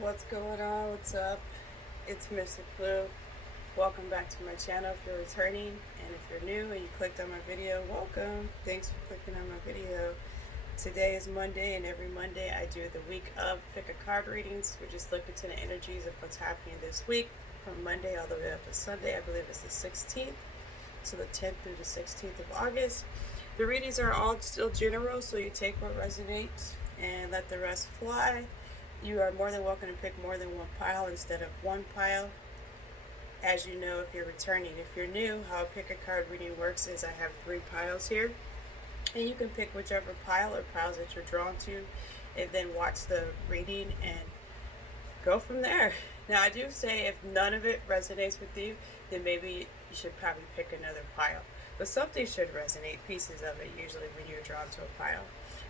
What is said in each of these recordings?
What's going on? What's up? It's Mr. Blue. Welcome back to my channel if you're returning, and if you're new and you clicked on my video, welcome. Thanks for clicking on my video. Today is Monday, and every Monday I do the week of pick a card readings. We just look into the energies of what's happening this week from Monday all the way up to Sunday. I believe it's the 16th, so the 10th through the 16th of August. The readings are all still general, so you take what resonates and let the rest fly. You are more than welcome to pick more than one pile instead of one pile. As you know, if you're returning, if you're new, how a pick a card reading works is I have 3 piles here, and you can pick whichever pile or piles that you're drawn to, and then watch the reading and go from there. Now, I do say if none of it resonates with you, then maybe you should probably pick another pile. But something should resonate, pieces of it, usually when you're drawn to a pile.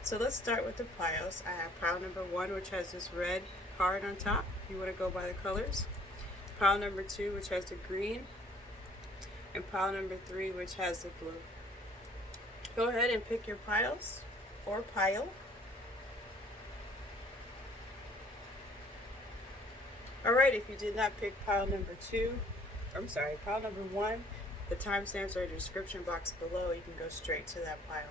So let's start with the piles. I have pile number 1, which has this red card on top. You want to go by the colors. Pile number 2, which has the green. And pile number 3, which has the blue. Go ahead and pick your piles or pile. Alright, if you did not pick pile number 1, the timestamps are in the description box below. You can go straight to that pile.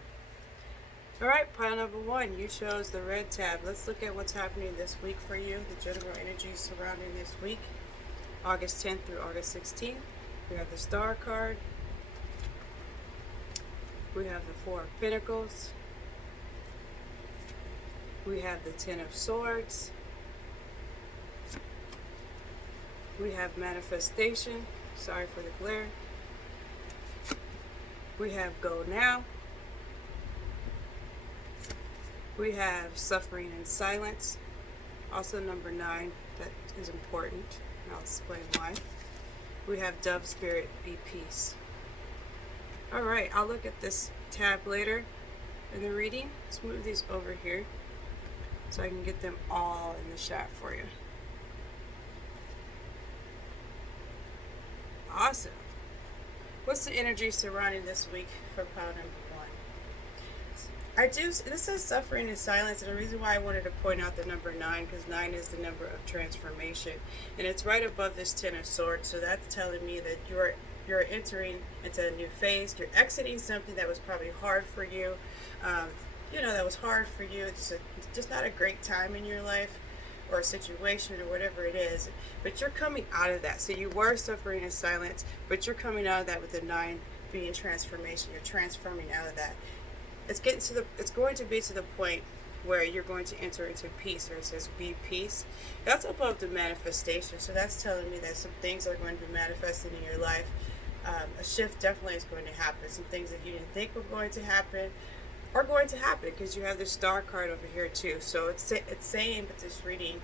Alright, pile number 1, you chose the red tab. Let's look at what's happening this week for you, the general energies surrounding this week, August 10th through August 16th. We have the Star card. We have the 4 of Pentacles. We have the 10 of Swords. We have Manifestation. Sorry for the glare. We have Go Now. We have Suffering in Silence. Also number 9, that is important, and I'll explain why. We have Dove Spirit, Be Peace. Alright, I'll look at this tab later in the reading. Let's move these over here so I can get them all in the shot for you. Awesome. What's the energy surrounding this week for pile number 1? This says Suffering in Silence, and the reason why I wanted to point out the number 9, because 9 is the number of transformation, and it's right above this 10 of Swords, so that's telling me that you're entering into a new phase. You're exiting something that was probably hard for you, It's just not a great time in your life, or a situation, or whatever it is, but you're coming out of that. So you were suffering in silence, but you're coming out of that with the 9 being transformation. You're transforming out of that. It's going to be to the point where you're going to enter into peace, or it says be peace. That's above the manifestation, so that's telling me that some things are going to be manifested in your life. A shift definitely is going to happen. Some things that you didn't think were going to happen are going to happen, because you have the Star card over here too. So it's saying with this reading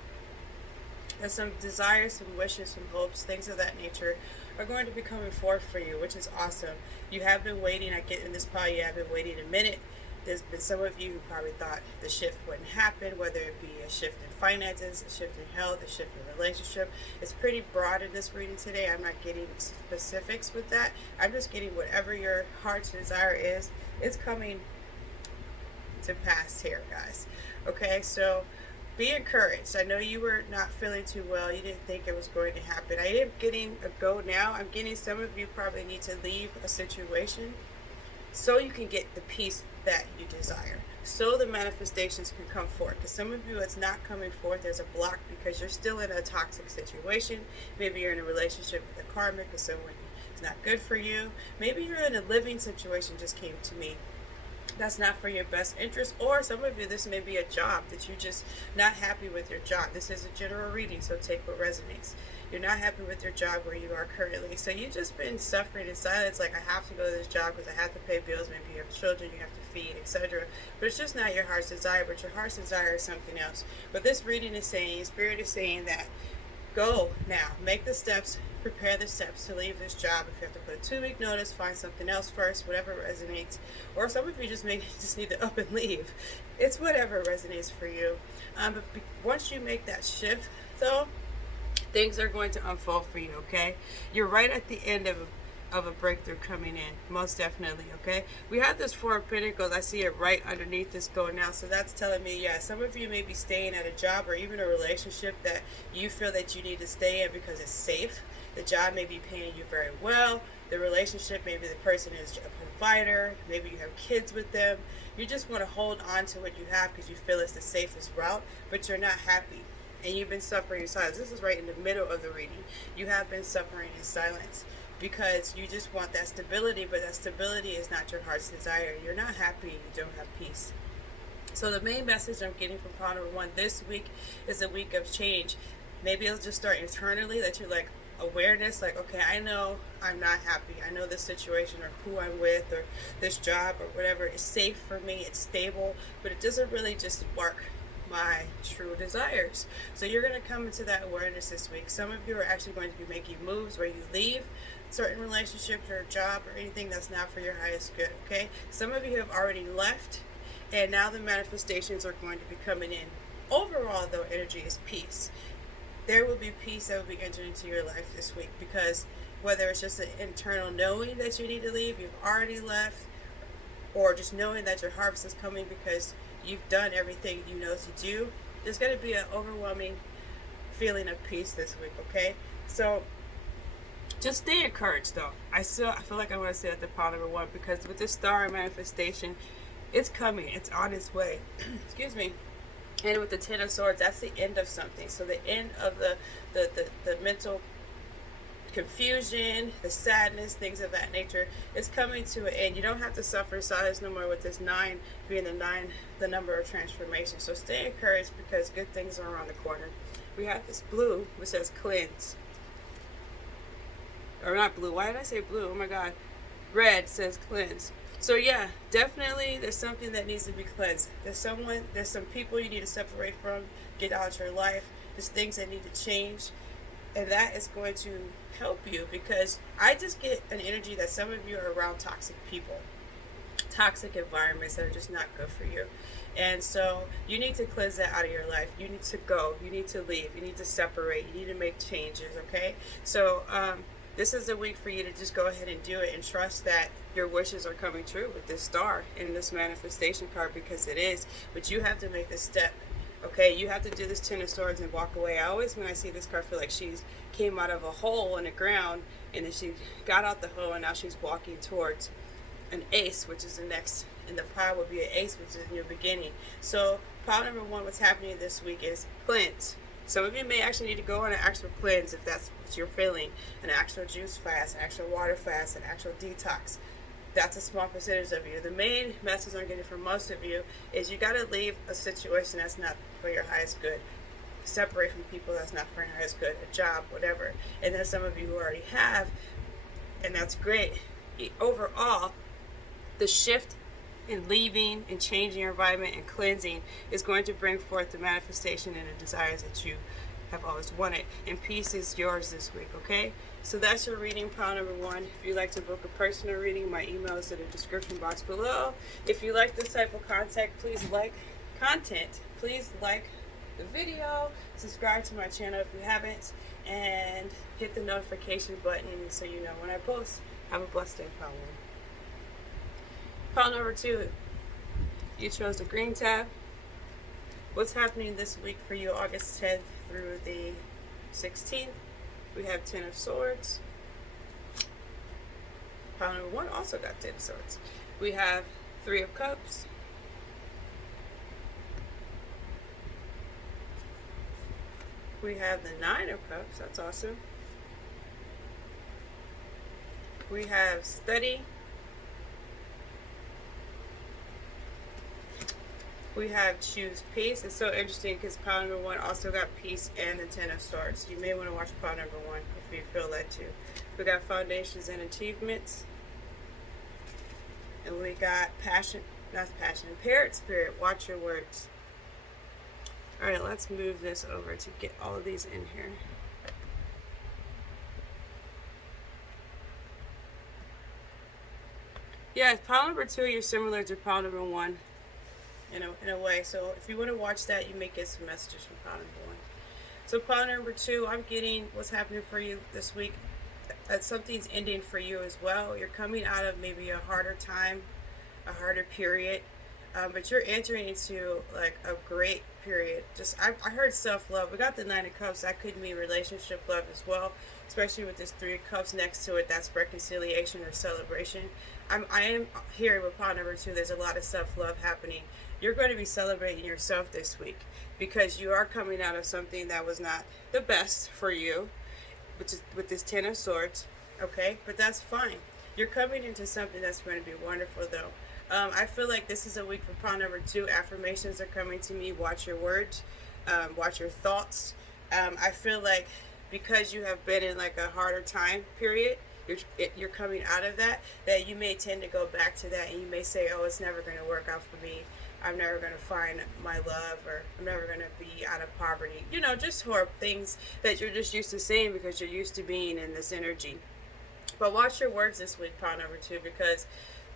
that some desires, some wishes, some hopes, things of that nature are going to be coming forth for you, which is awesome. You have been waiting. I get in this pile, you have been waiting a minute. There's been some of you who probably thought the shift wouldn't happen, whether it be a shift in finances, a shift in health, a shift in relationship. It's pretty broad in this reading today. I'm not getting specifics with that. I'm just getting whatever your heart's desire is. It's coming to pass here, guys. Okay, so be encouraged. I know you were not feeling too well. You didn't think it was going to happen. I am getting a go now. I'm getting some of you probably need to leave a situation so you can get the peace that you desire, so the manifestations can come forth. Because some of you, it's not coming forth. There's a block because you're still in a toxic situation. Maybe you're in a relationship with a karmic or someone who's not good for you. Maybe you're in a living situation, just came to me, that's not for your best interest. Or some of you, this may be a job that you're just not happy with your job. This is a general reading, so take what resonates. You're not happy with your job where you are currently, so you've just been suffering in silence, like, I have to go to this job because I have to pay bills. Maybe you have children you have to feed, etc. But it's just not your heart's desire. But your heart's desire is something else. But this reading is saying, Spirit is saying that go now, make the steps, prepare the steps to leave this job. If you have to put a 2-week notice, find something else first, whatever resonates. Or some of you just need to up and leave. It's whatever resonates for you. But once you make that shift, though, things are going to unfold for you. Okay, you're right at the end of of a breakthrough coming in, most definitely. Okay, we have this Four of Pentacles. I see it right underneath this going now, so that's telling me, yeah, some of you may be staying at a job or even a relationship that you feel that you need to stay in because it's safe. The job may be paying you very well. The relationship, maybe the person is a provider, maybe you have kids with them. You just want to hold on to what you have because you feel it's the safest route, but you're not happy and you've been suffering in silence. This is right in the middle of the reading. You have been suffering in silence because you just want that stability, but that stability is not your heart's desire. You're not happy, you don't have peace. So the main message I'm getting from pile number one this week is a week of change. Maybe it'll just start internally, that you're like, awareness, like, okay, I know I'm not happy. I know this situation or who I'm with or this job or whatever is safe for me. It's stable, but it doesn't really just spark my true desires. So you're going to come into that awareness this week. Some of you are actually going to be making moves where you leave certain relationships or a job or anything that's not for your highest good. Okay, some of you have already left, and now the manifestations are going to be coming in. Overall, though, energy is peace. There will be peace that will be entering into your life this week, because whether it's just an internal knowing that you need to leave, you've already left, or just knowing that your harvest is coming because you've done everything you know to do, there's going to be an overwhelming feeling of peace this week. Okay, so just stay encouraged, though. I feel like I want to say at the pile number one, because with this star manifestation, it's coming, it's on its way. Excuse me. And with the Ten of Swords, that's the end of something. So the end of the mental confusion, the sadness, things of that nature, it's coming to an end. You don't have to suffer silence no more, with this 9 being the number of transformation. So stay encouraged, because good things are around the corner. We have this blue, which says cleanse. Or not blue. Why did I say blue? Oh my God. Red says cleanse. So yeah, definitely there's something that needs to be cleansed. There's some people you need to separate from, get out of your life. There's things that need to change. And that is going to help you, because I just get an energy that some of you are around toxic people, toxic environments that are just not good for you. And so you need to cleanse that out of your life. You need to go. You need to leave. You need to separate. You need to make changes, okay? So this is a week for you to just go ahead and do it, and trust that your wishes are coming true with this star in this manifestation card, because it is. But you have to make the step. Okay, you have to do this Ten of Swords and walk away. I always, when I see this card, feel like she's came out of a hole in the ground, and then she got out the hole, and now she's walking towards an ace, which is the next in the pile would be an ace, which is a new beginning. So pile number one, what's happening this week is cleanse. Some of you may actually need to go on an actual cleanse if that's what you're feeling, an actual juice fast, an actual water fast, an actual detox. That's a small percentage of you. The main message I'm getting from most of you is you got to leave a situation that's not for your highest good. Separate from people that's not for your highest good, a job, whatever. And then some of you who already have, and that's great. Overall, the shift in leaving and changing your environment and cleansing is going to bring forth the manifestation and the desires that you have always wanted. And peace is yours this week, okay? So that's your reading, pile number one. If you'd like to book a personal reading, my email is in the description box below. If you like this type of content, please like the video, subscribe to my channel if you haven't, and hit the notification button so you know when I post. Have a blessed day, pile one. Pile number two, you chose the green tab. What's happening this week for you, August 10th through the 16th? We have Ten of Swords. Pile number one also got Ten of Swords. We have Three of Cups. We have the Nine of Cups. That's awesome. We have Study. We have Choose Peace. It's so interesting because pile number one also got Peace and the Ten of Swords. You may want to watch pile number one if you feel that too. We got Foundations and Achievements. And we got Parrot Spirit. Watch your words. Alright, let's move this over to get all of these in here. Yeah, pile number two, you're similar to pile number one. In a way. So if you want to watch that, you may get some messages from pile number one. So pile number two, I'm getting what's happening for you this week. that something's ending for you as well. You're coming out of maybe a harder time, a harder period, but you're entering into like a great period. Just I heard self love. We got the Nine of Cups. That could mean relationship love as well, especially with this Three of Cups next to it. That's reconciliation or celebration. I am hearing with pile number two. There's a lot of self love happening. You're going to be celebrating yourself this week because you are coming out of something that was not the best for you, which is with this Ten of Swords. Okay, but that's fine. You're coming into something that's going to be wonderful, though. I feel like this is a week for pile number two. Affirmations are coming to me. Watch your words, watch your thoughts. I feel like because you have been in like a harder time period, you're coming out of that. That you may tend to go back to that, and you may say, "Oh, it's never going to work out for me. I'm never going to find my love, or I'm never going to be out of poverty." You know, just horrible things that you're just used to saying because you're used to being in this energy. But watch your words this week, pile number two, because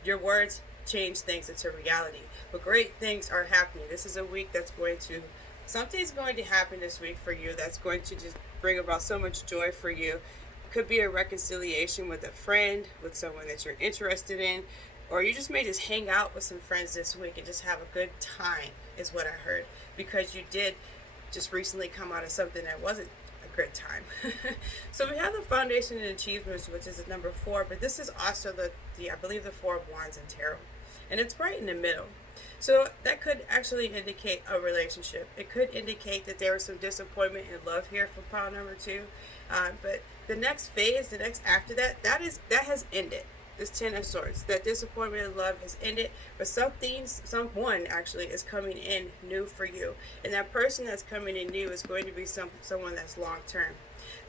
your words change things into reality. But great things are happening. This is a week that's going to, something's going to happen this week for you that's going to just bring about so much joy for you. It could be a reconciliation with a friend, with someone that you're interested in, or you just may just hang out with some friends this week and just have a good time, is what I heard. Because you did just recently come out of something that wasn't a good time. So we have the foundation and achievements, which is at number 4, but this is also the I believe the Four of Wands in tarot, and it's right in the middle. So that could actually indicate a relationship. It could indicate that there was some disappointment in love here for pile number 2, but the next phase, the next after that, that has ended. This Ten of Swords, that disappointment in love has ended, but someone actually is coming in new for you, and that person that's coming in new is going to be someone that's long term.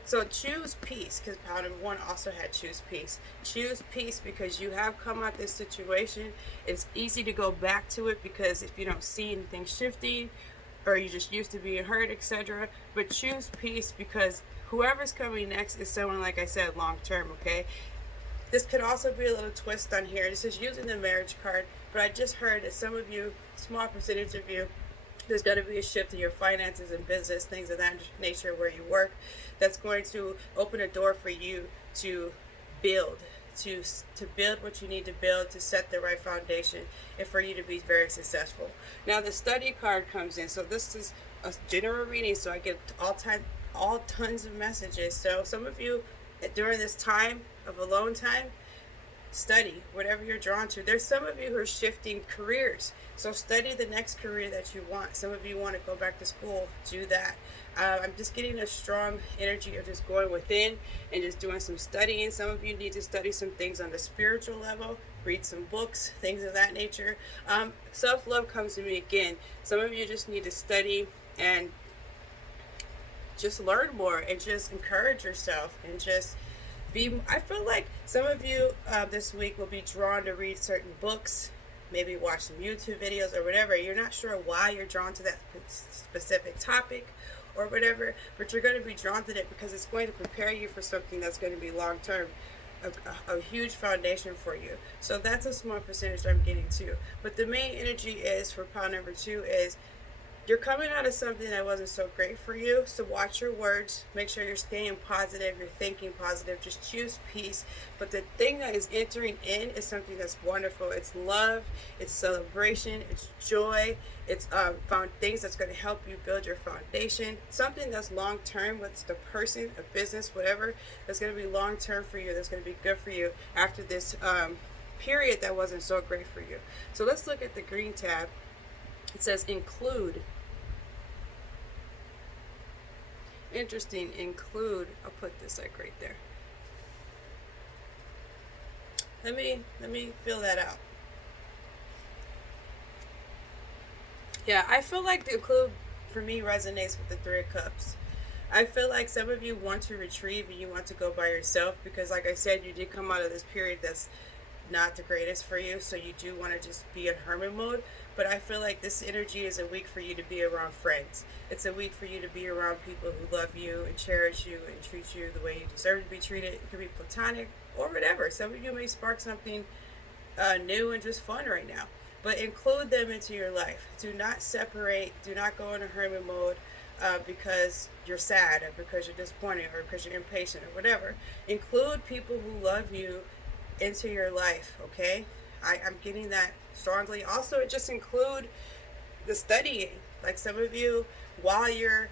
So choose peace, because pile number 1 also had choose peace. Choose peace because you have come out this situation. It's easy to go back to it because if you don't see anything shifting, or you just used to being hurt, etc. But choose peace because whoever's coming next is someone, like I said, long term. Okay. This could also be a little twist on here. This is using the marriage card, but I just heard that some of you, small percentage of you, there's going to be a shift in your finances and business, things of that nature where you work, that's going to open a door for you to build, to build what you need to build, to set the right foundation, and for you to be very successful. Now the study card comes in, so this is a general reading, so I get all tons of messages. So some of you, during this time of alone time, study whatever you're drawn to. There's some of you who are shifting careers, so study the next career that you want. Some of you want to go back to school, do that. I'm just getting a strong energy of just going within and just doing some studying. Some of you need to study some things on the spiritual level, read some books, things of that nature. Self-love comes to me again. Some of you just need to study and just learn more and just encourage yourself and just I feel like some of you this week will be drawn to read certain books, maybe watch some YouTube videos or whatever. You're not sure why you're drawn to that specific topic or whatever, but you're going to be drawn to it because it's going to prepare you for something that's going to be long term, a huge foundation for you. So that's a small percentage I'm getting to. But the main energy is for pile number 2 is you're coming out of something that wasn't so great for you, so watch your words. Make sure you're staying positive, you're thinking positive. Just choose peace. But the thing that is entering in is something that's wonderful. It's love, it's celebration, it's joy, it's found things that's going to help you build your foundation. Something that's long term, whether it's the person, a business, whatever, that's going to be long term for you, that's going to be good for you after this period that wasn't so great for you. So let's look at the green tab. It says include. Interesting, include. I'll put this like right there. Let me fill that out. Yeah, I feel like the include for me resonates with the Three of Cups. I feel like some of you want to retrieve and you want to go by yourself because, like I said, you did come out of this period that's not the greatest for you, so you do want to just be in hermit mode. But I feel like this energy is a week for you to be around friends. It's a week for you to be around people who love you and cherish you and treat you the way you deserve to be treated. It could be platonic or whatever. Some of you may spark something new and just fun right now. But include them into your life. Do not separate. Do not go into hermit mode. because you're sad, or because you're disappointed, or because you're impatient, or whatever. Include people who love you into your life, okay? I'm getting that strongly. Also, just include the studying. Like some of you, while you're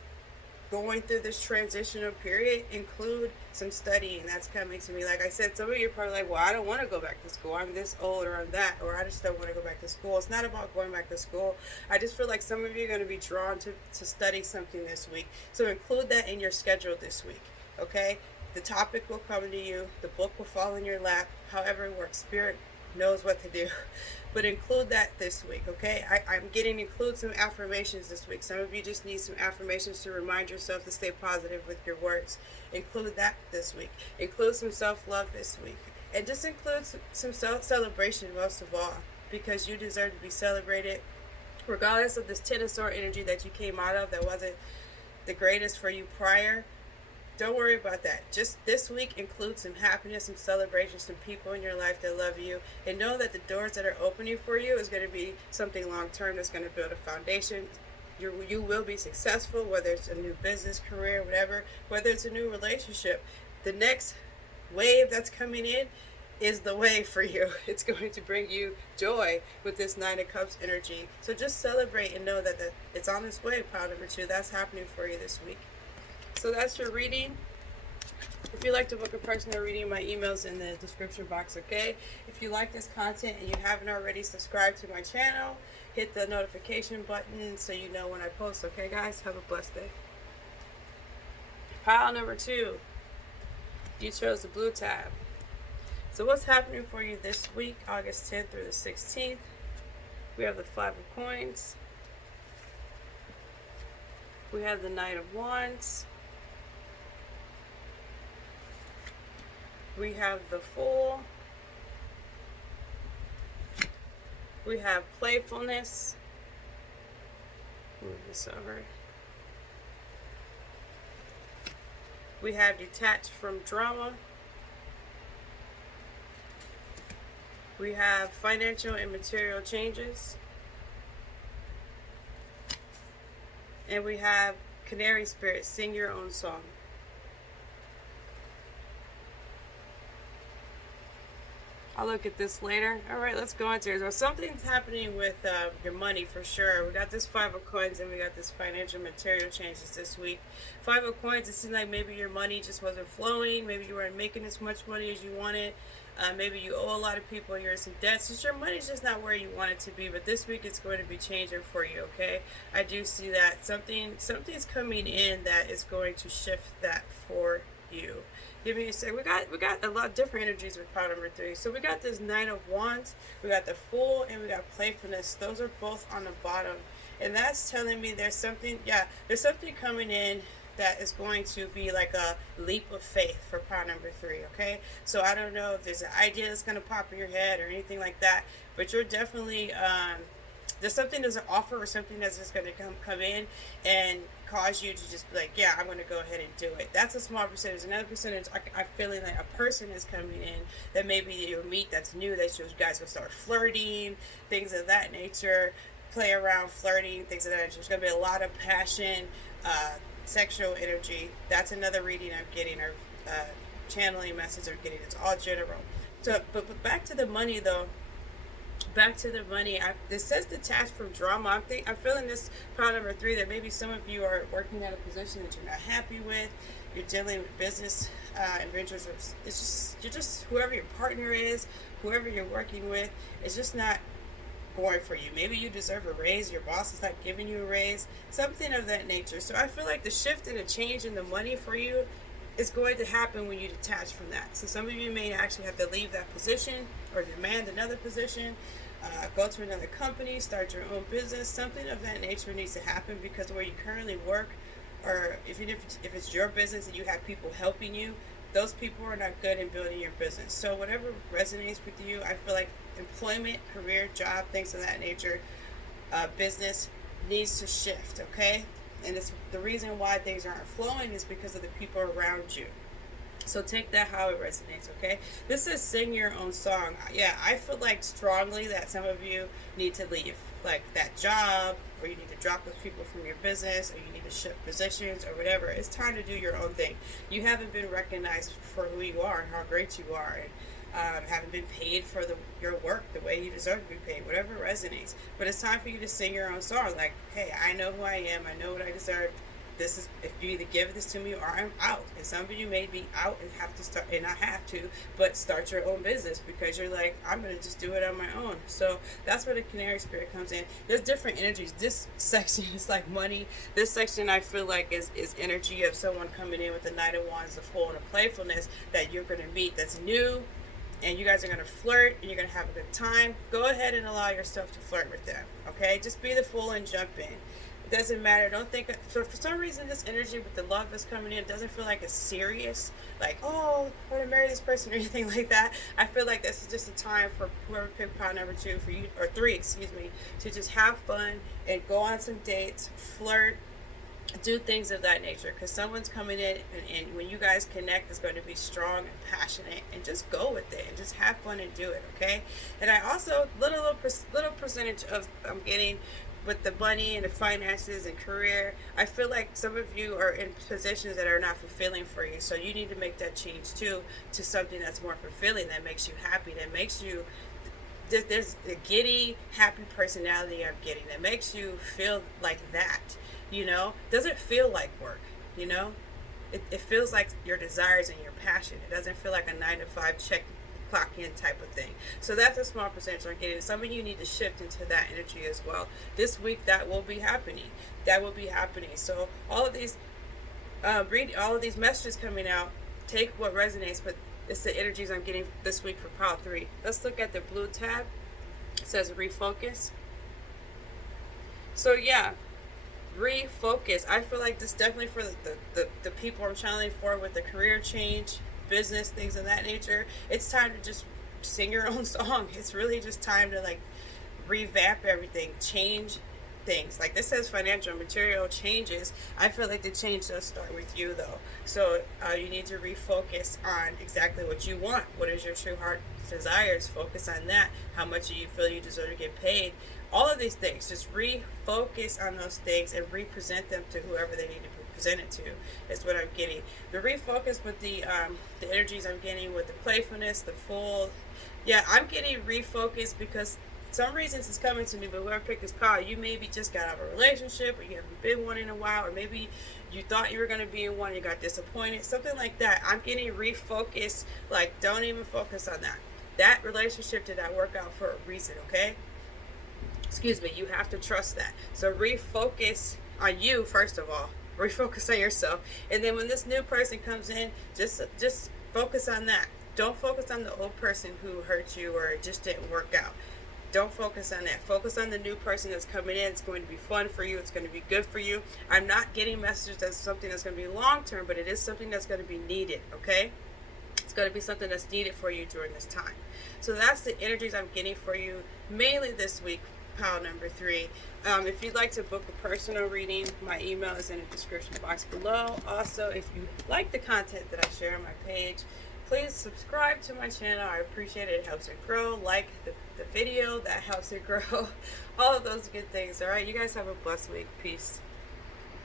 going through this transitional period, include some studying that's coming to me. Like I said, some of you are probably like, well, I don't want to go back to school. I'm this old, or I'm that, or I just don't want to go back to school. It's not about going back to school. I just feel like some of you are going to be drawn to study something this week. So include that in your schedule this week, okay? The topic will come to you. The book will fall in your lap. However it works, Spirit knows what to do. But include that this week, okay? Include some affirmations this week. Some of you just need some affirmations to remind yourself to stay positive with your words. Include that this week. Include some self-love this week. And just include some self-celebration most of all, because you deserve to be celebrated. Regardless of this Ten of Swords energy that you came out of that wasn't the greatest for you prior, don't worry about that. Just this week, include some happiness, some celebration, some people in your life that love you, and know that the doors that are opening for you is going to be something long term that's going to build a foundation. You will be successful, whether it's a new business, career, whatever, whether it's a new relationship. The next wave that's coming in is the way for you. It's going to bring you joy with this Nine of Cups energy. So just celebrate and know that it's on its way, pile number 2. That's happening for you this week. So that's your reading. If you'd like to book a personal reading, my email's in the description box, okay? If you like this content and you haven't already subscribed to my channel, hit the notification button so you know when I post, okay, guys? Have a blessed day. Pile number 2. You chose the blue tab. So what's happening for you this week, August 10th through the 16th? We have the 5 of Coins. We have the Knight of Wands. We have the Fool. We have playfulness. Move this over. We have detached from drama. We have financial and material changes. And we have Canary Spirit, sing your own song. I'll look at this later. All right, let's go into it. So something's happening with your money for sure. We got this 5 of Coins and we got this financial material changes this week. 5 of Coins, it seems like maybe your money just wasn't flowing. Maybe you weren't making as much money as you wanted. Maybe you owe a lot of people, you're in some debt. So your money's just not where you want it to be. But this week it's going to be changing for you, okay? I do see that something's coming in that is going to shift that for you. Give me a sec. We got a lot of different energies with pile number 3. So we got this Knight of Wands, we got the Fool, and we got playfulness. Those are both on the bottom. And that's telling me there's something coming in that is going to be like a leap of faith for pile number 3, okay? So I don't know if there's an idea that's going to pop in your head or anything like that, but you're definitely, there's something that's an offer or something that's just going to come in and cause you to just be like, yeah, I'm going to go ahead and do it. That's a small percentage. Another percentage, I'm feeling like a person is coming in that maybe you'll meet that's new, that you guys will start flirting, things of that nature, play around, flirting, things of that nature. There's going to be a lot of passion, sexual energy. That's another reading I'm getting, or channeling message I'm getting. It's all general. So, but back to the money though. Back to the money. This says detached from drama. I'm feeling this pile number 3 that maybe some of you are working at a position that you're not happy with. You're dealing with business adventures. You're just whoever your partner is, whoever you're working with, it's just not going for you. Maybe you deserve a raise. Your boss is not giving you a raise. Something of that nature. So I feel like the shift and the change in the money for you is going to happen when you detach from that. So some of you may actually have to leave that position or demand another position, go to another company, start your own business. Something of that nature needs to happen, because where you currently work, or if it's your business and you have people helping you, those people are not good in building your business. So whatever resonates with you, I feel like employment, career, job, things of that nature, business needs to shift, okay? And it's the reason why things aren't flowing is because of the people around you. So take that how it resonates, okay? This is sing your own song. Yeah, I feel like strongly that some of you need to leave. Like that job, or you need to drop those people from your business, or you need to shift positions or whatever. It's time to do your own thing. You haven't been recognized for who you are and how great you are, and haven't been paid for your work the way you deserve to be paid, whatever resonates. But it's time for you to sing your own song. Like, hey, I know who I am. I know what I deserve. This is, if you either give this to me or I'm out. And some of you may be out and have to start, and not have to, but start your own business because you're like, I'm going to just do it on my own. So that's where the canary spirit comes in. There's different energies. This section is like money. This section I feel like is energy of someone coming in with the Knight of Wands, the Fool, and a playfulness that you're going to meet that's new. And you guys are going to flirt and you're going to have a good time. Go ahead and allow yourself to flirt with them. Okay? Just be the fool and jump in. It doesn't matter. Don't think. For some reason, this energy with the love that's coming in doesn't feel like it's serious. Like, oh, I want to marry this person or anything like that. I feel like this is just a time for whoever picked pile number 2 for you, or 3, excuse me, to just have fun and go on some dates, flirt, do things of that nature, because someone's coming in, and when you guys connect, it's going to be strong and passionate, and just go with it and just have fun and do it. Okay? And I also little percentage of I'm getting with the money and the finances and career. I feel like some of you are in positions that are not fulfilling for you, so you need to make that change too, to something that's more fulfilling, that makes you happy, that makes you, there's a giddy, happy personality I'm getting that makes you feel like that. You know, doesn't feel like work, you know, it feels like your desires and your passion. It doesn't feel like a 9 to 5 check clock in type of thing. So that's a small percentage I'm getting. Some of you need to shift into that energy as well. This week that will be happening. That will be happening. So all of these, read all of these messages coming out. Take what resonates, but it's the energies I'm getting this week for pile 3. Let's look at the blue tab. It says refocus. So yeah, refocus. I feel like this definitely for the people I'm channeling for with the career change, business, things of that nature. It's time to just sing your own song. It's really just time to like revamp everything, change things. Like this says financial material changes. I feel like the change does start with you though. So you need to refocus on exactly what you want. What is your true heart desires? Focus on that. How much do you feel you deserve to get paid? All of these things, just refocus on those things and represent them to whoever they need to be presented to, is what I'm getting. The refocus with the energies I'm getting with the playfulness, the full, yeah, I'm getting refocused because some reasons it's coming to me, but whoever picked this pile, you maybe just got out of a relationship, or you haven't been one in a while, or maybe you thought you were going to be in one, you got disappointed, something like that. I'm getting refocused, like don't even focus on that. That relationship did not work out for a reason, okay? Excuse me, you have to trust that. So refocus on you first of all. Refocus on yourself. And then when this new person comes in, just focus on that. Don't focus on the old person who hurt you or it just didn't work out. Don't focus on that. Focus on the new person that's coming in. It's going to be fun for you. It's going to be good for you. I'm not getting messages that's something that's going to be long term, but it is something that's going to be needed, okay? It's going to be something that's needed for you during this time. So that's the energies I'm getting for you mainly this week. Pile number 3. If you'd like to book a personal reading, my email is in the description box below. Also, if you like the content that I share on my page, please subscribe to my channel. I appreciate it. It helps it grow. Like the video, that helps it grow. All of those good things. All right, you guys have a blessed week. Peace.